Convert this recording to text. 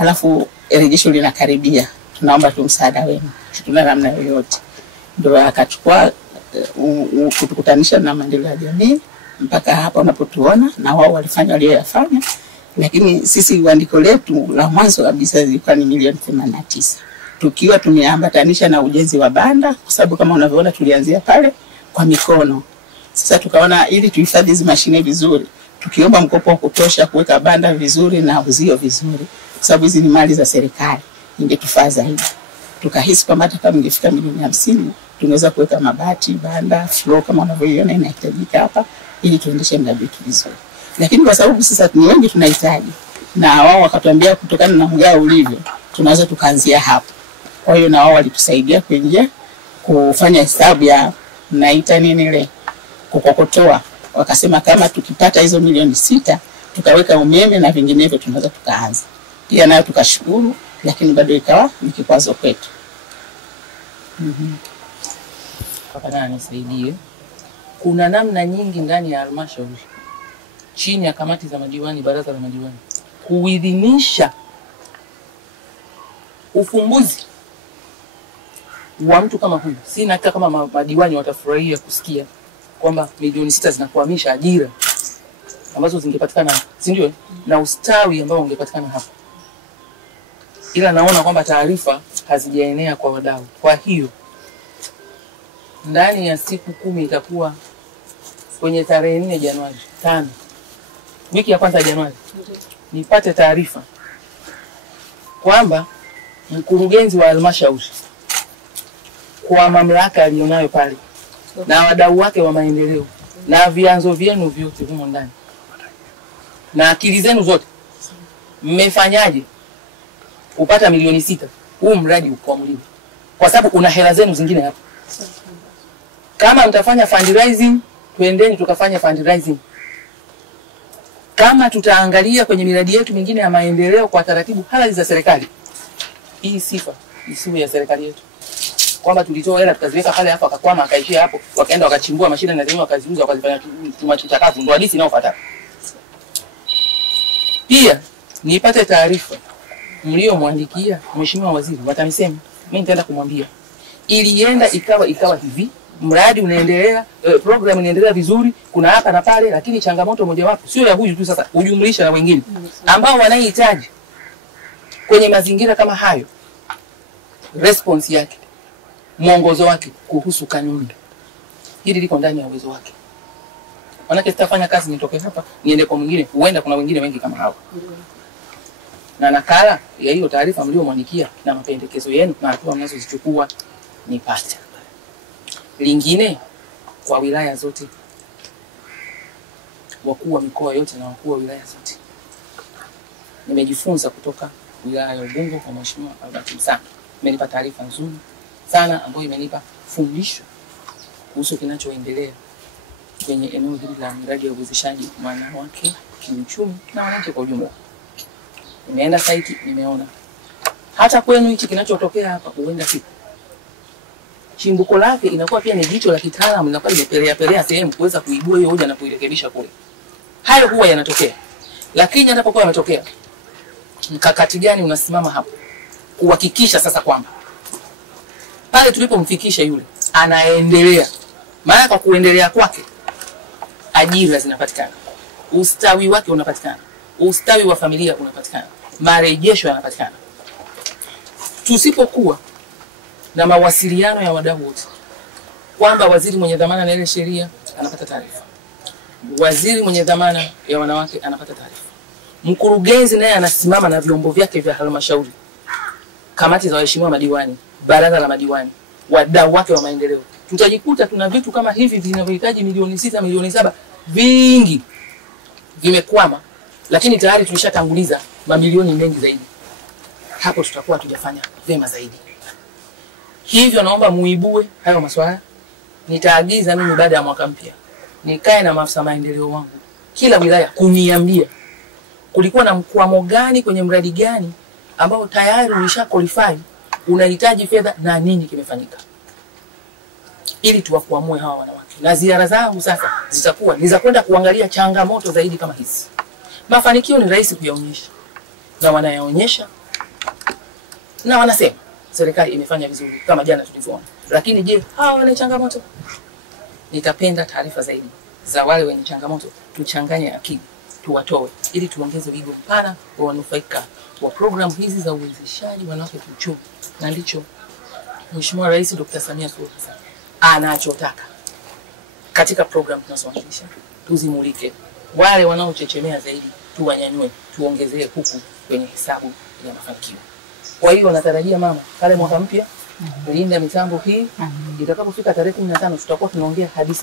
Alafu rejesho linakaribia, tunaomba tu msaada wenu, tuna namna yoyote. Ndio akachukua kutukutanisha na maendeleo ya jamii mpaka hapa unapotuona, na wao walifanya walioyafanya. Lakini sisi andiko letu la mwanzo kabisa lilikuwa ni milioni 89, tukiwa tumeambatanisha na ujenzi wa banda, kwa sababu kama unavyoona tulianzia pale kwa mikono. Sasa tukaona ili tuhifadhi hizo mashine vizuri, tukiomba mkopo wa kutosha kuweka banda vizuri na uzio vizuri, kwa sababu hizi ni mali za serikali, ingetufaa zaidi. Tukahisi kwamba hata kama ingefika milioni 50 tunaweza kuweka mabati, banda, floor kama unavyoiona inahitajika hapa, ili tuendeshe mradi wetu vizuri. Lakini kwa sababu sasa ni wengi tunahitaji, na wao wakatuambia kutokana na mgao ulivyo tunaweza tukaanzia hapo. Kwa hiyo na wao walitusaidia kuingia kufanya hesabu ya naita nini ile kukokotoa. Wakasema kama tukipata hizo milioni 6 tukaweka umeme na vinginevyo tunaweza tukaanza. Pia nayo tukashukuru, lakini bado ikawa ni kikwazo kwetu. Pakana nisaidie. Kuna namna nyingi ndani ya halmashauri chini ya kamati za madiwani, baraza la madiwani, kuidhinisha ufumbuzi wa mtu kama huyu. Sina hata kama madiwani watafurahia kusikia kwamba milioni 6 zinakuhamisha ajira ambazo zingepatikana, si ndio, na ustawi ambao ungepatikana hapa. Ila naona kwamba taarifa hazijaenea kwa wadau. Kwa hiyo ndani ya siku 10 itakuwa kwenye tarehe 4 Januari 5, wiki ya kwanza ya Januari, nipate taarifa kwamba mkurugenzi wa halmashauri kwa mamlaka alionayo pale na wadau wake wa maendeleo na vyanzo vyenu vyote humo ndani na akili zenu zote, mmefanyaje kupata milioni 6 huu mradi ukamuliwe? Kwa sababu una hela zenu zingine hapa. Kama mtafanya fundraising, tuendeni tukafanya fundraising. Kama tutaangalia kwenye miradi yetu mingine ya maendeleo kwa taratibu halali za serikali, hii sifa isiwe ya serikali yetu kwamba tulitoa hela tukaziweka pale hapo akakwama akaishia hapo, wakaenda wakachimbua mashine na zenyewe wakaziuza wakazifanya chuma chakavu. Ndio hadithi inayofuata. Pia nipate taarifa mliomwandikia mheshimiwa waziri wa TAMISEMI, mimi nitaenda kumwambia ilienda ikawa hivi, mradi unaendelea, program inaendelea vizuri, kuna hapa na pale, lakini changamoto mojawapo sio ya huyu tu, sasa ujumlisha na wengine ambao wanahitaji kwenye mazingira kama hayo. Response yake, mwongozo wake kuhusu kanuni hili liko ndani ya uwezo wake. Manake sitafanya kazi nitoke hapa niende kwa mwingine, huenda kuna wengine wengi kama hao. Na nakala ya hiyo taarifa mliomwandikia na mapendekezo yenu na hatua mnazozichukua nipate. Lingine, kwa wilaya zote, wakuu wa mikoa yote na wakuu wa wilaya zote, nimejifunza kutoka wilaya ya Ubungo kwa mheshimiwa Albert Msanga. Amenipa taarifa nzuri sana ambayo imenipa fundisho kuhusu kinachoendelea kwenye eneo hili la miradi ya uwezeshaji wanawake kiuchumi na wanawake kwa ujumla. Nimeenda site, nimeona hata kwenu hichi kinachotokea hapa huenda siku chimbuko lake inakuwa pia ni jicho la kitaalamu, inakuwa imepelea sehemu kuweza kuibua hiyo hoja na kuirekebisha kule. Hayo huwa yanatokea. Lakini yanapokuwa yametokea, mkakati gani unasimama hapo kuhakikisha sasa kwamba pale tulipomfikisha yule anaendelea? Maana kwa kuendelea kwake ajira zinapatikana, ustawi wake unapatikana, ustawi wa familia unapatikana, marejesho yanapatikana. Tusipokuwa na mawasiliano ya wadau wote kwamba waziri mwenye dhamana na ile sheria anapata taarifa, waziri mwenye dhamana ya wanawake anapata taarifa, mkurugenzi naye anasimama na vyombo vyake vya halmashauri, kamati za waheshimiwa madiwani, baraza la madiwani, wadau wake wa maendeleo, tutajikuta tuna vitu kama hivi vinavyohitaji milioni 6, milioni 7 vingi vimekwama, lakini tayari tumeshatanguliza mamilioni mengi zaidi. Hapo tutakuwa tujafanya vema zaidi. Hivyo naomba muibue hayo maswala. Nitaagiza mimi baada ya mwaka mpya nikae na maafisa maendeleo wangu kila wilaya kuniambia kulikuwa na mkwamo gani kwenye mradi gani ambao tayari ulisha qualify, unahitaji fedha na nini kimefanyika, ili tuwakuamue hawa wanawake. Na ziara zangu sasa zitakuwa ni za kwenda kuangalia changamoto zaidi kama hizi. Mafanikio ni rahisi kuyaonyesha na wanayaonyesha na wanasema serikali imefanya vizuri kama jana tulivyoona. Lakini je, hawa wana changamoto? Nitapenda taarifa zaidi za wale wenye changamoto, tuchanganye akili, tuwatoe ili tuongeze wigo mpana wa wanufaika wa programu hizi za uwezeshaji wanawake kiuchumi. Na ndicho Mheshimiwa Rais Dr. Samia Suluhu Hassan anachotaka katika programu tunazoanzisha. Tuzimulike wale wanaochechemea zaidi, tuwanyanyue, tuongezee huku kwenye hesabu ya mafanikio. Kwa hiyo natarajia mama, pale mwaka mpya, linda mitambo hii, itakapofika tarehe 15 tutakuwa tunaongea hadithi